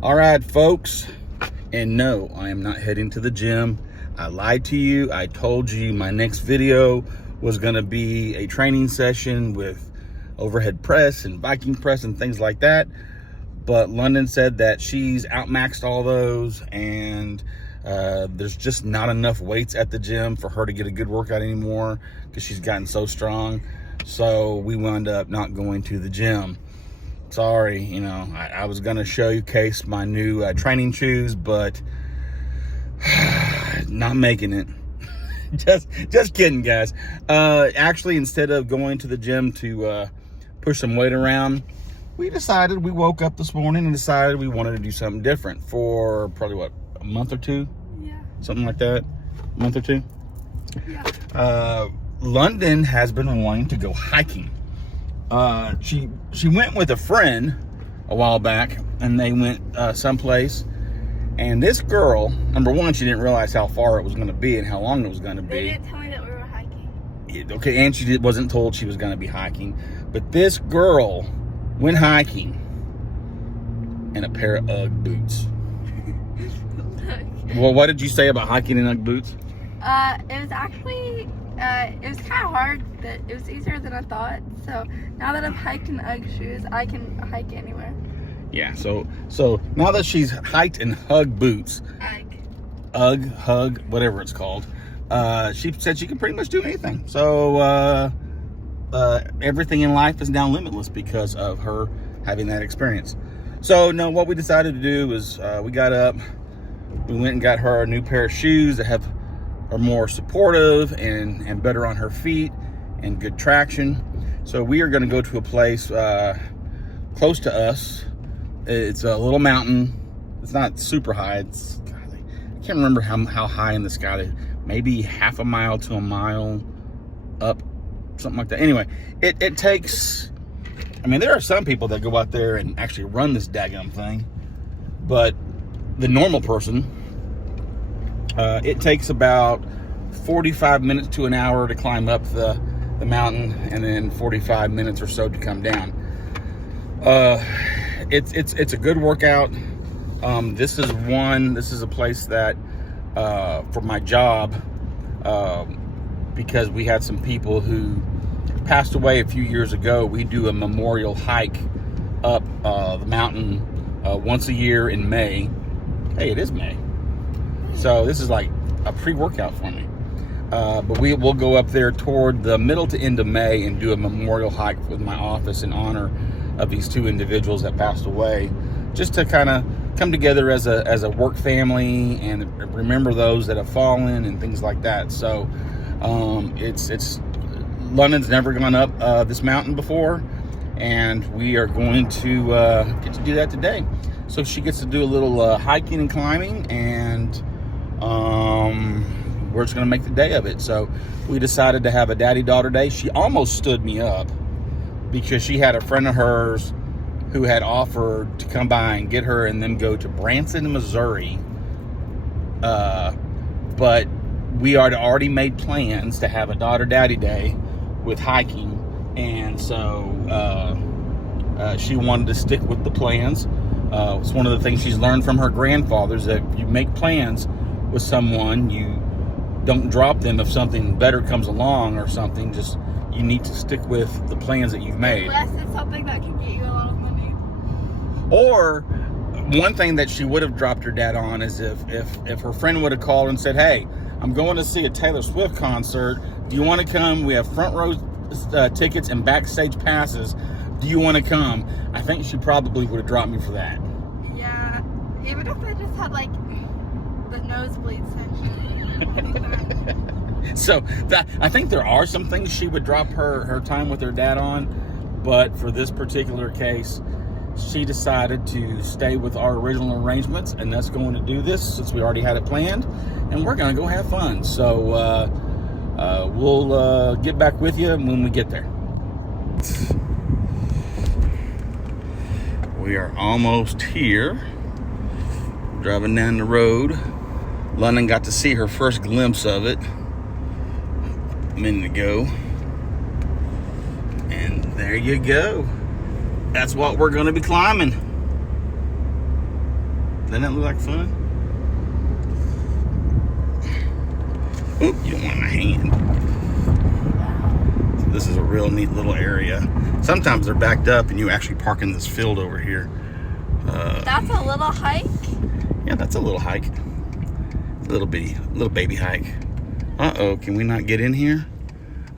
All right, folks. And no, I am not heading to the gym. I lied to you. I told you my next video was going to be a training session with overhead press and Viking press and things like that. But London said that she's outmaxed all those, and there's just not enough weights at the gym for her to get a good workout anymore because she's gotten so strong. So we wound up not going to the gym. Sorry, you know, I was gonna showcase my new training shoes, but not making it. just kidding, guys. Actually, instead of going to the gym to push some weight around, we woke up this morning and decided we wanted to do something different for probably what, a month or two? Yeah. Something like that. A month or two? Yeah. London has been wanting to go hiking. She went with a friend a while back, and they went someplace. And this girl, number one, she didn't realize how far it was going to be and how long it was going to be. They didn't tell me that we were hiking. Okay, and she wasn't told she was going to be hiking. But this girl went hiking in a pair of Ugg boots. Look. Well, what did you say about hiking in Ugg boots? It was actually, it was kind of hard, but it was easier than I thought. So now that I've hiked in Ugg shoes, I can hike anywhere. Yeah, so now that she's hiked in Ugg boots, Ugg, Hug, whatever it's called, she said she can pretty much do anything. So everything in life is now limitless because of her having that experience. So no, what we decided to do was we got up, we went and got her a new pair of shoes that are more supportive and better on her feet and good traction. So we are going to go to a place close to us. It's a little mountain. It's not super high. I can't remember how high in the sky. Maybe half a mile to a mile up, something like that. Anyway, it takes, I mean, there are some people that go out there and actually run this daggum thing, but the normal person, it takes about 45 minutes to an hour to climb up the mountain, and then 45 minutes or so to come down. It's a good workout. This is a place that for my job, because we had some people who passed away a few years ago, we do a memorial hike up the mountain once a year in May. Hey, it is May. So this is like a pre-workout for me. But we will go up there toward the middle to end of May and do a memorial hike with my office in honor of these two individuals that passed away, just to kind of come together as a work family and remember those that have fallen and things like that. So it's London's never gone up this mountain before, and we are going to get to do that today. So she gets to do a little hiking and climbing, and we're just going to make the day of it. So we decided to have a daddy-daughter day. She almost stood me up because she had a friend of hers who had offered to come by and get her and then go to Branson, Missouri. But we had already made plans to have a daughter-daddy day with hiking. And so she wanted to stick with the plans. It's one of the things she's learned from her grandfathers, that if you make plans with someone, you don't drop them if something better comes along or something. Just, you need to stick with the plans that you've made. Unless it's something that can get you a lot of money. Or one thing that she would have dropped her dad on is if her friend would have called and said, hey, I'm going to see a Taylor Swift concert. Do you want to come? We have front row tickets and backstage passes. Do you want to come? I think she probably would have dropped me for that. Yeah, even if I just had like the nosebleed section. So I think there are some things she would drop her time with her dad on, but for this particular case, she decided to stay with our original arrangements, and that's going to do this since we already had it planned, and we're going to go have fun. So we'll get back with you when we get there. We are almost here. Driving down the road. London got to see her first glimpse of it a minute ago. And there you go. That's what we're going to be climbing. Doesn't that look like fun? Oop, you don't want my hand. So this is a real neat little area. Sometimes they're backed up and you actually park in this field over here. That's a little hike? Yeah, that's a little hike. A little baby hike. Uh-oh, can we not get in here?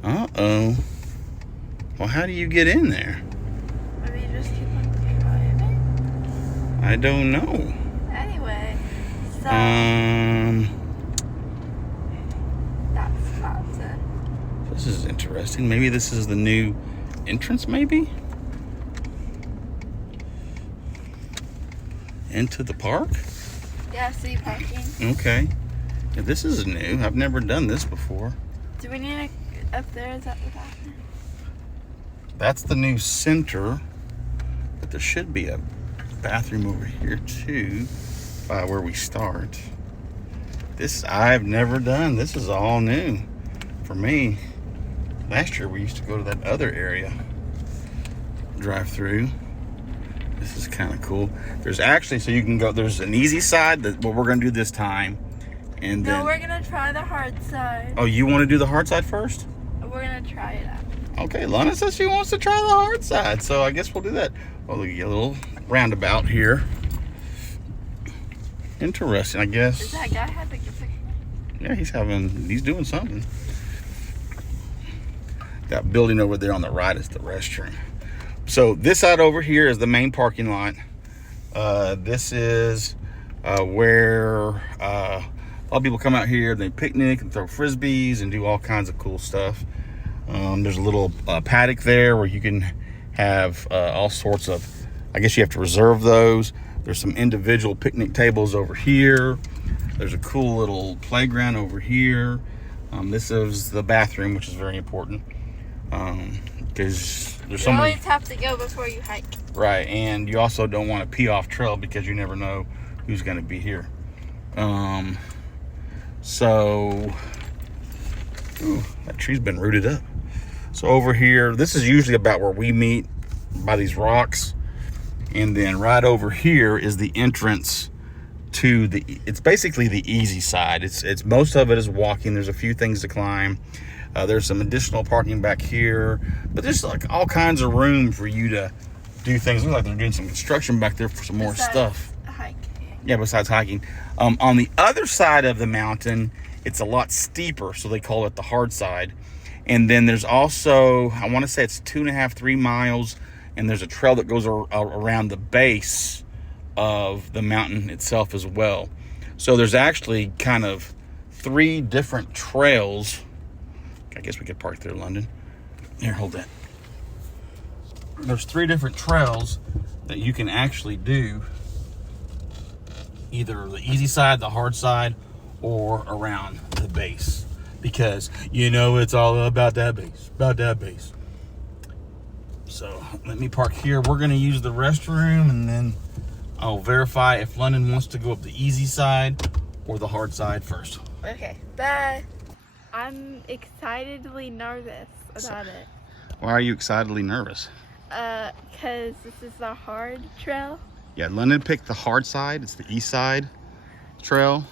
Uh-oh. Well, how do you get in there? Maybe you just keep on driving? I don't know. Anyway, so that's it. This is interesting. Maybe this is the new entrance, maybe? Into the park? Yeah, see parking. Okay. Yeah, this is new. I've never done this before. Do we need to up there? Is that the bathroom? That's the new center. But there should be a bathroom over here too, by where we start. This I've never done. This is all new for me. Last year we used to go to that other area. Drive through. This is kind of cool. There's actually, so you can go, there's an easy side, that what we're going to do this time. And No, then, we're going to try the hard side. oh, you want to do the hard side first? We're going to try it out. Okay, Lana says she wants to try the hard side, so I guess we'll do that. Well, look, a little roundabout here. Interesting, I guess. Does that guy have a gift? Yeah, he's doing something. That building over there on the right is the restroom. So this side over here is the main parking lot. This is where a lot of people come out here. They picnic and throw frisbees and do all kinds of cool stuff. There's a little paddock there where you can have all sorts of, I guess you have to reserve those. There's some individual picnic tables over here. There's a cool little playground over here. This is the bathroom, which is very important. Because there's so You many. always have to go before you hike. Right, and you also don't want to pee off trail because you never know who's going to be here. So, ooh, that tree's been rooted up. So over here, this is usually about where we meet by these rocks. And then right over here is the entrance to it's basically the easy side. It's most of it is walking. There's a few things to climb. There's some additional parking back here, but there's like all kinds of room for you to do things. Looks like they're doing some construction back there for some more stuff. Hiking. Yeah, besides hiking. On the other side of the mountain, it's a lot steeper, so they call it the hard side. And then there's also, I want to say it's 2.5, 3 miles, and there's a trail that goes around the base of the mountain itself as well. So there's actually kind of 3 different trails. I guess we could park there, London. Here, hold that. There's 3 different trails that you can actually do, either the easy side, the hard side, or around the base, because you know it's all about that base. So let me park here. We're gonna use the restroom, and then I'll verify if London wants to go up the easy side or the hard side first. Okay, bye. I'm excitedly nervous about it. Why are you excitedly nervous? Because this is the hard trail. Yeah, London picked the hard side. It's the east side trail.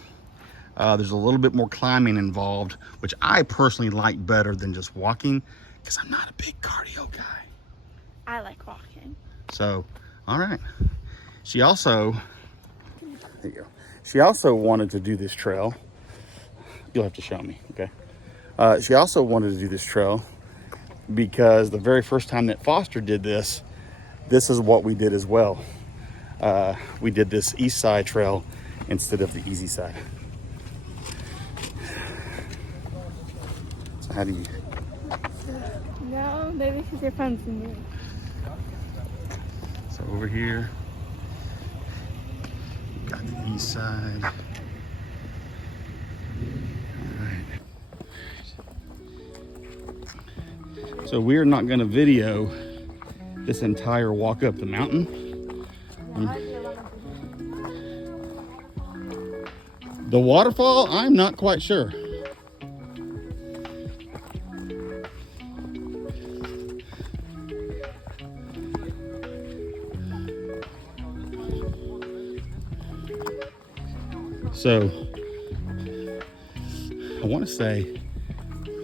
There's a little bit more climbing involved, which I personally like better than just walking, because I'm not a big cardio guy. I like walking. So, all right. She also, there you go. She also wanted to do this trail. You'll have to show me, okay? She also wanted to do this trail because the very first time that Foster did this is what we did as well. We did this east side trail instead of the easy side. So how do you? No, maybe because your phone's new. So over here, got the east side. So we're not going to video this entire walk up the mountain. The waterfall, I'm not quite sure. So I want to say,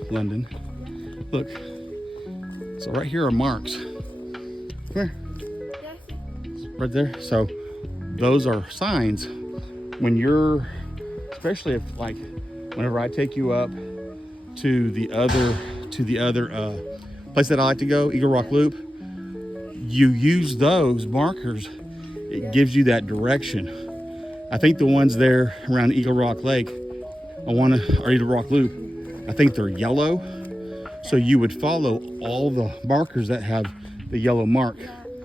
London, look, so right here are marks. Come here. Right there. So those are signs when you're, especially if like whenever I take you up to the other place that I like to go, Eagle Rock Loop, you use those markers. It gives you that direction. I think the ones there around Eagle Rock Lake, or Eagle Rock Loop, I think they're yellow. So you would follow all the markers that have the yellow mark.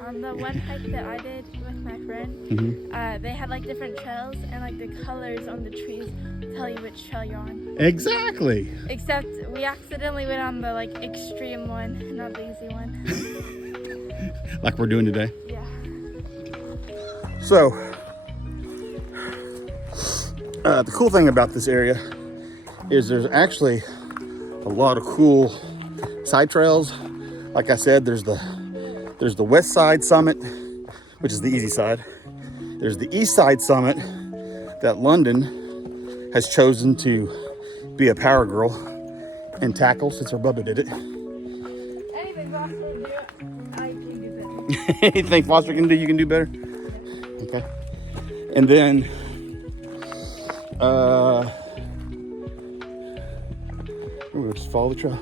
On the one hike that I did with my friend, they had like different trails, and like the colors on the trees tell you which trail you're on. Exactly. Except we accidentally went on the like extreme one, not the easy one. Like we're doing today. Yeah. So, the cool thing about this area is there's actually a lot of cool side trails. Like I said, there's the west side summit, which is the easy side. There's the east side summit that London has chosen to be a power girl and tackle since her Bubba did it. Anything Foster can do, I can do better. Anything Foster can do, you can do better? Okay. And then, we'll just follow the trail.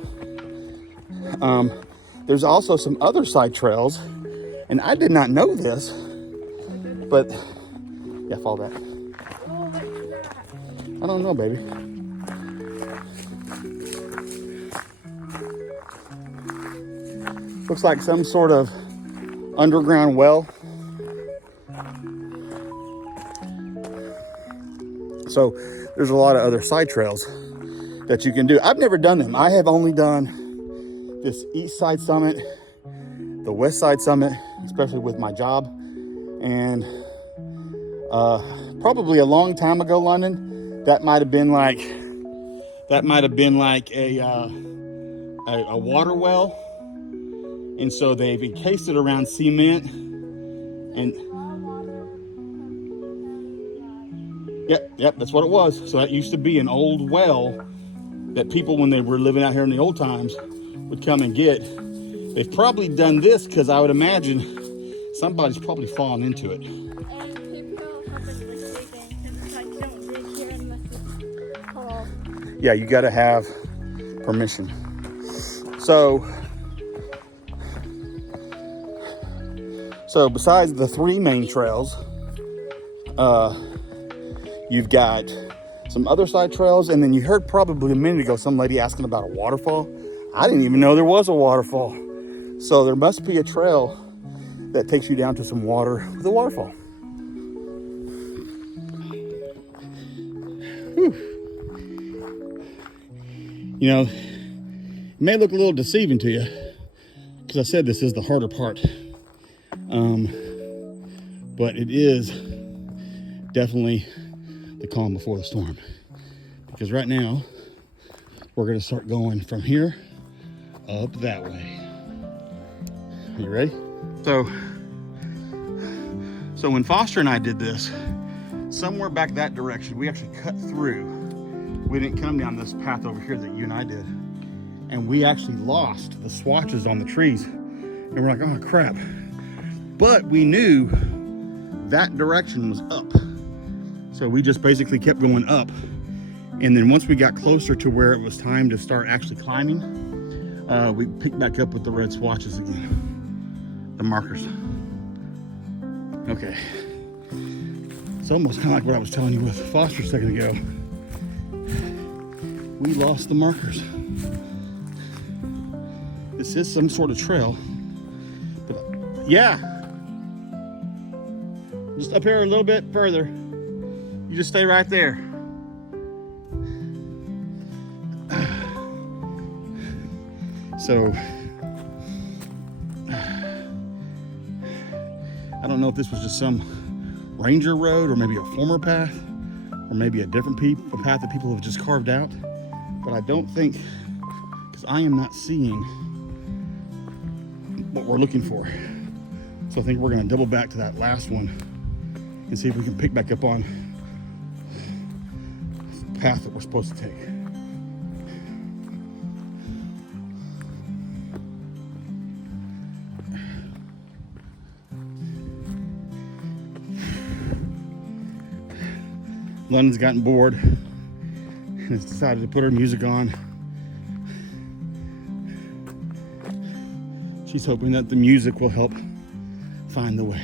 There's also some other side trails, and I did not know this, but yeah, follow that. Oh, what's that? I don't know, baby. Looks like some sort of underground well. So there's a lot of other side trails that you can do. I've never done them. I have only done this east side summit, the west side summit, especially with my job. And probably a long time ago, London, that might have been like a water well. And so they've encased it around cement, and yep, that's what it was. So that used to be an old well that people, when they were living out here in the old times, would come and get. They've probably done this because I would imagine somebody's probably fallen into it. And people have been receiving, because it's like you don't dig here unless it's full. Yeah, you got to have permission. So besides the three main trails, you've got some other side trails, and then you heard probably a minute ago some lady asking about a waterfall. I didn't even know there was a waterfall. So there must be a trail that takes you down to some water with a waterfall. Whew. You know, it may look a little deceiving to you, because I said this is the harder part. But it is definitely the calm before the storm. Because right now, we're going to start going from here up that way. Are you ready? So when Foster and I did this, somewhere back that direction, we actually cut through. We didn't come down this path over here that you and I did. And we actually lost the swatches on the trees. And we're like, oh crap. But we knew that direction was up. So we just basically kept going up. And then once we got closer to where it was time to start actually climbing, we picked back up with the red swatches again, the markers. Okay. It's almost kind of like what I was telling you with Foster a second ago. We lost the markers. This is some sort of trail. But yeah. Just up here a little bit further. You just stay right there. So, I don't know if this was just some ranger road or maybe a former path or maybe a different path that people have just carved out. But I don't think, because I am not seeing what we're looking for. So I think we're gonna double back to that last one and see if we can pick back up on path that we're supposed to take. London's gotten bored and has decided to put her music on. She's hoping that the music will help find the way.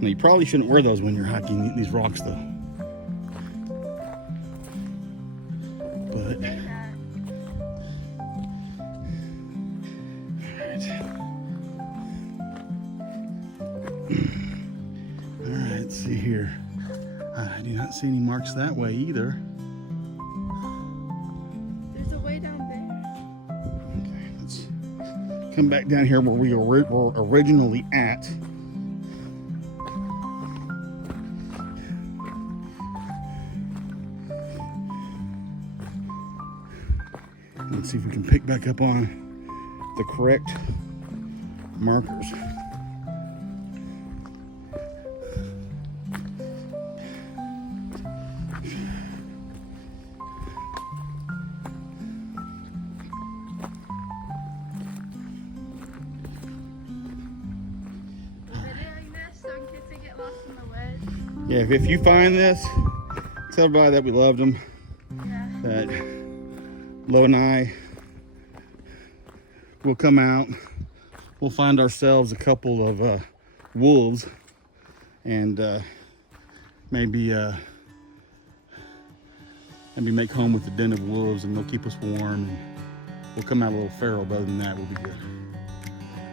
Now, you probably shouldn't wear those when you're hiking these rocks, though. But all right, let's see here. I do not see any marks that way either. There's a way down there. Okay, let's come back down here where we were originally at. Let's see if we can pick back up on the correct markers. Yeah, if you find this, tell everybody that we loved them. Yeah. That Lo and I will come out. We'll find ourselves a couple of wolves, and maybe make home with the den of wolves, and they'll keep us warm. And we'll come out a little feral, but other than that, we'll be good.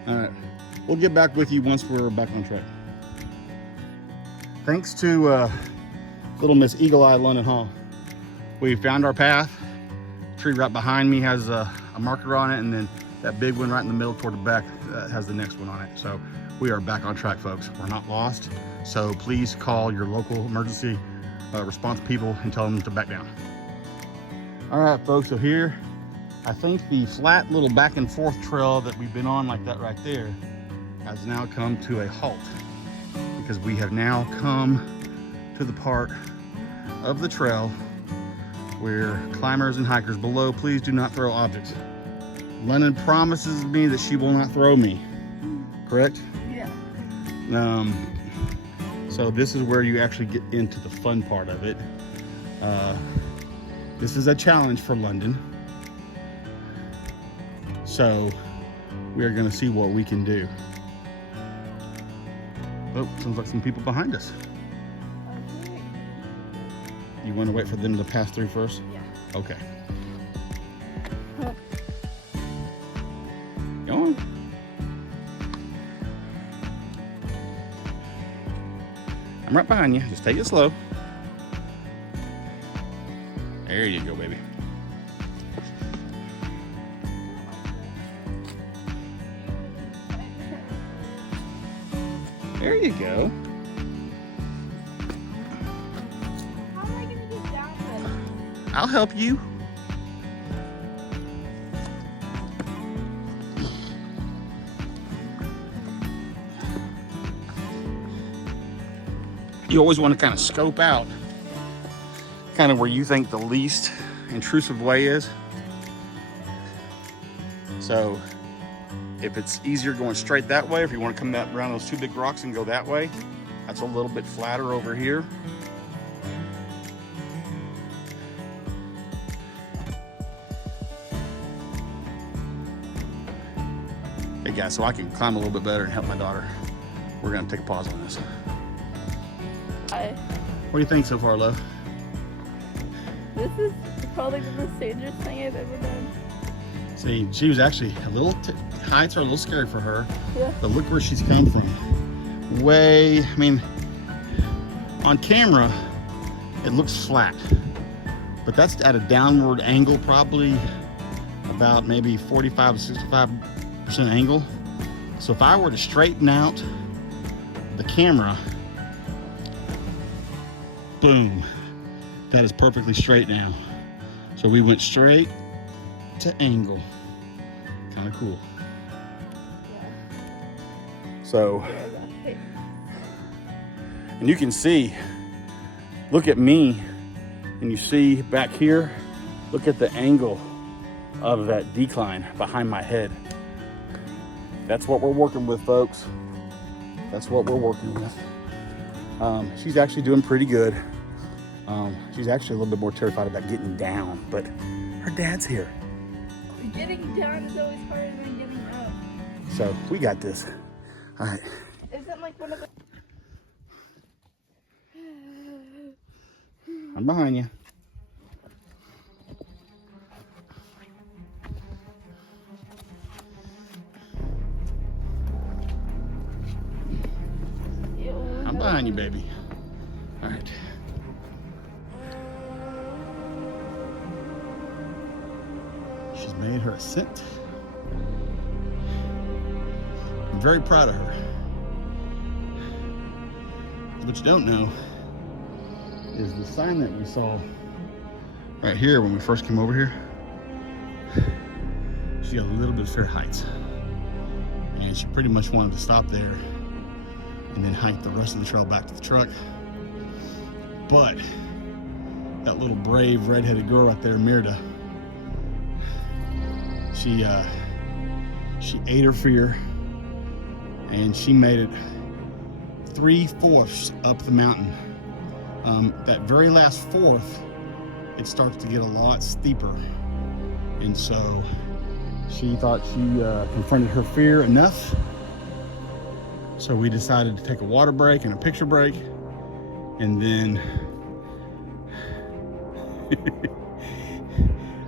All right, we'll get back with you once we're back on track. Thanks to little Miss Eagle Eye London Hall, we found our path. The tree right behind me has a marker on it, and then that big one right in the middle toward the back has the next one on it. So we are back on track, folks. We're not lost. So please call your local emergency response people and tell them to back down. All right, folks, so here, I think the flat little back and forth trail that we've been on like that right there has now come to a halt, because we have now come to the part of the trail where climbers and hikers below, please do not throw objects. London promises me that she will not throw me, correct? Yeah. So this is where you actually get into the fun part of it. This is a challenge for London. So we are gonna see what we can do. Oh, sounds like some people behind us. Okay. You want to wait for them to pass through first? Yeah. Okay. Go on. I'm right behind you. Just take it slow. There you go, baby. There you go. How am I gonna get down this? I'll help you. You always want to kind of scope out kind of where you think the least intrusive way is. So if it's easier going straight that way, if you want to come around those two big rocks and go that way, that's a little bit flatter over here. Hey guys, so I can climb a little bit better and help my daughter. We're gonna take a pause on this. What do you think so far, love? This is probably the most dangerous thing I've ever done. See, she was actually a little, heights are a little scary for her. Yeah. But look where she's come from. Way, I mean, on camera, it looks flat. But that's at a downward angle, probably about maybe 45 to 65% angle. So if I were to straighten out the camera, boom, that is perfectly straight now. So we went straight to angle. Kind of cool. Yeah. So And you can see, look at me, and you see back here, look at the angle of that decline behind my head. That's what we're working with, folks. That's what we're working with. She's actually doing pretty good. She's actually a little bit more terrified about getting down, but her dad's here. Getting down is always harder than getting up. So we got this. All right. Isn't like one of the... I'm behind you. I'm behind you, baby. All right. She's made her ascent. I'm very proud of her. What you don't know is the sign that we saw right here when we first came over here. She got a little bit of fear of heights, and she pretty much wanted to stop there and then hike the rest of the trail back to the truck. But that little brave redheaded girl right there, Mirda, she ate her fear, and she made it 3/4 up the mountain. That very last fourth, it starts to get a lot steeper, and so she thought she confronted her fear enough. So we decided to take a water break and a picture break, and then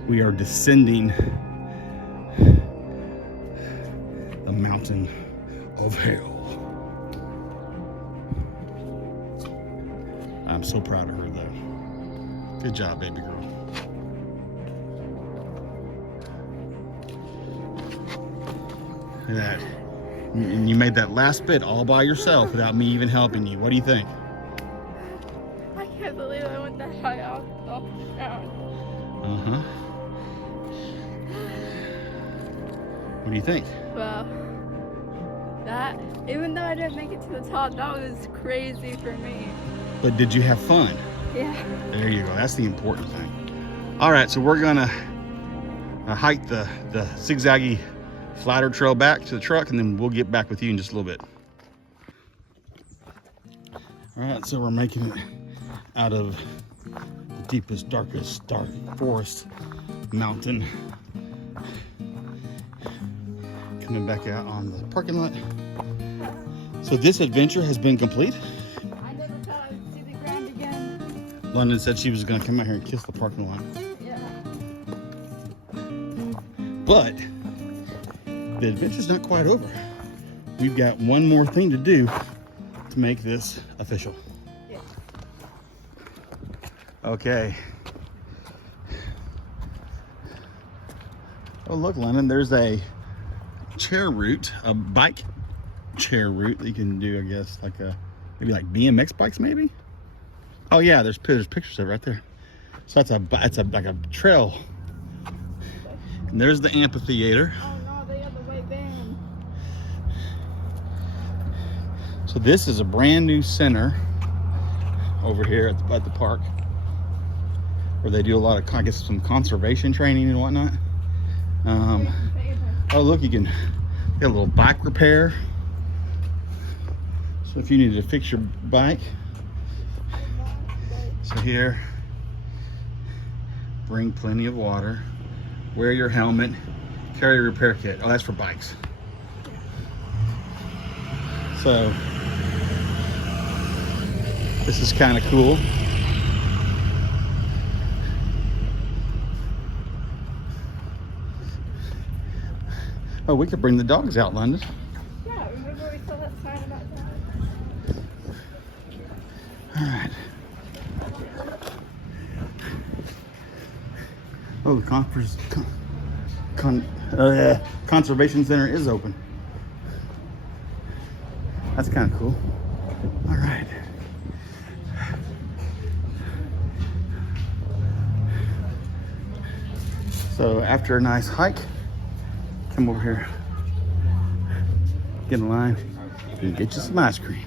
we are descending the mountain of hell. I'm so proud of her though. Good job, baby girl. Look at that. And you made that last bit all by yourself without me even helping you. What do you think? I can't believe I went that high off the ground. Uh-huh. What do you think? Well, that, even though I didn't make it to the top, that was crazy for me. But did you have fun? Yeah. There you go. That's the important thing. All right, so we're gonna hike the zigzaggy flatter trail back to the truck, and then we'll get back with you in just a little bit. All right, so we're making it out of the deepest, darkest, dark forest mountain. Coming back out on the parking lot. So this adventure has been complete. I never thought I would see the ground again. London said she was gonna come out here and kiss the parking lot. Yeah. But the adventure's not quite over. We've got one more thing to do to make this official. Yeah. Okay. Oh, look, Lennon, there's a chair route, a bike chair route that you can do, I guess, like maybe like BMX bikes, maybe? Oh yeah, there's pictures of it right there. So it's like a trail. And there's the amphitheater. Oh no, they have the white van. So this is a brand new center over here at the park, where they do a lot of, I guess, some conservation training and whatnot. Oh look, you can get a little bike repair. So if you needed to fix your bike, so here, bring plenty of water, wear your helmet, carry a repair kit. Oh, that's for bikes. So this is kind of cool. Oh, we could bring the dogs out, London. Yeah, remember we saw that sign about that? All right. Oh, the conservation center is open. That's kind of cool. All right. So after a nice hike, come over here, get in line, and get you some ice cream.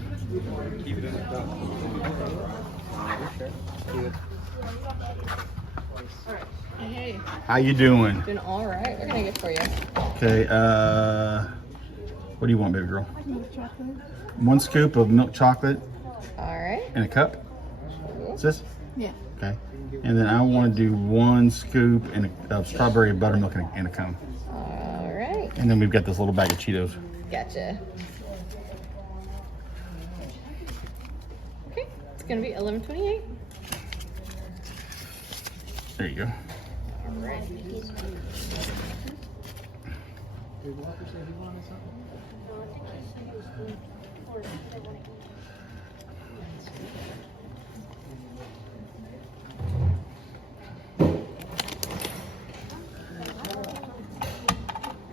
Hey, How you doing? doing all right. What can I get for you? Okay, what do you want, baby girl? Milk chocolate. 1 scoop of milk chocolate All right. in a cup. What's this? Yeah. Okay. And then I want to do 1 scoop of strawberry buttermilk in a cone. All right. And then we've got this little bag of Cheetos. Gotcha. Okay, it's gonna be 11:28. There you go. All right.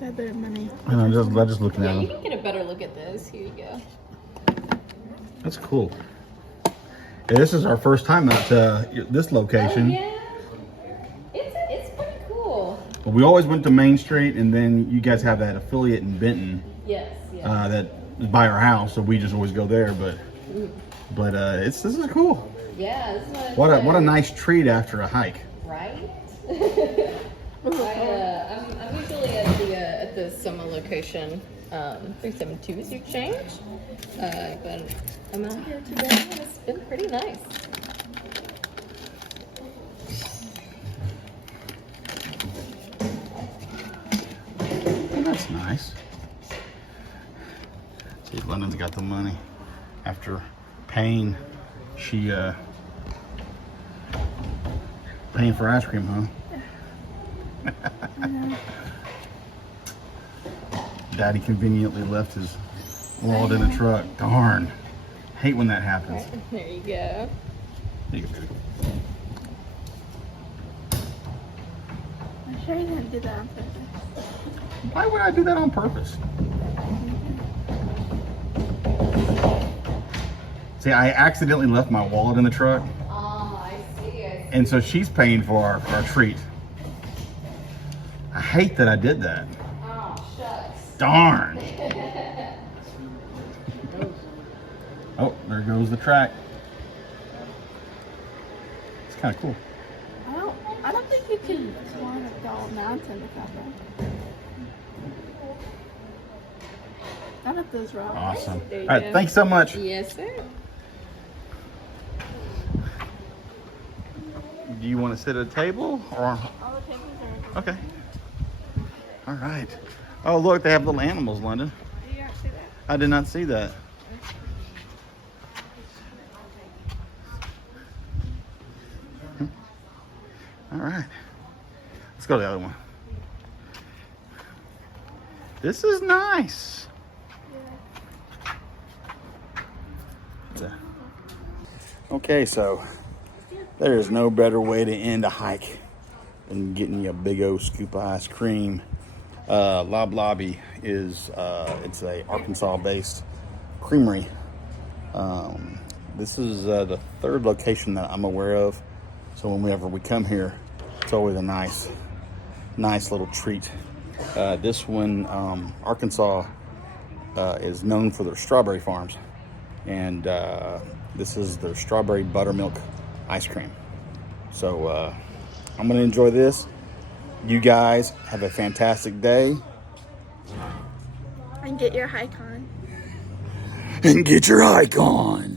Got their money. And I'm just looking at Yeah, you them. can get a better look at this. Here you go. That's cool. Yeah, this is our first time at this location. Oh, yeah. It's pretty cool. We always went to Main Street, and then you guys have that affiliate in Benton Yes. Yeah. that is by our house, so we just always go there. But this is cool. Yeah. This is What a nice treat after a hike. Right. I'm usually at the Summer location. 372 is your change. But I'm out here today and it's been pretty nice. Well, that's nice. See, London's got the money. After paying, she paying for ice cream, huh? Daddy conveniently left his wallet in the truck. Darn. Hate when that happens. There you go. There you go, baby. I'm sure you didn't do that on purpose. Why would I do that on purpose? See, I accidentally left my wallet in the truck, Oh, I see. and so she's paying for our treat. I hate that I did that. Oh, shucks. Darn. Oh, there goes the track. It's kind of cool. I don't think you can climb a Gold Mountain with that one. Not up those rocks. Awesome. There you All right, go. thanks so much. Yes, sir. Do you want to sit at a table or? All the tables are. Okay. All right. Oh, look, they have little animals, London. Did you not see that? I did not see that. All right. Let's go to the other one. This is nice. Okay, so there is no better way to end a hike than getting you a big old scoop of ice cream. Lob Lobby is it's a Arkansas-based creamery. This is the 3rd location that I'm aware of. So whenever we come here, it's always a nice little treat. This one, Arkansas, is known for their strawberry farms, and this is their strawberry buttermilk ice cream. So I'm gonna enjoy this. You guys have a fantastic day. And get your hike on. And get your hike on.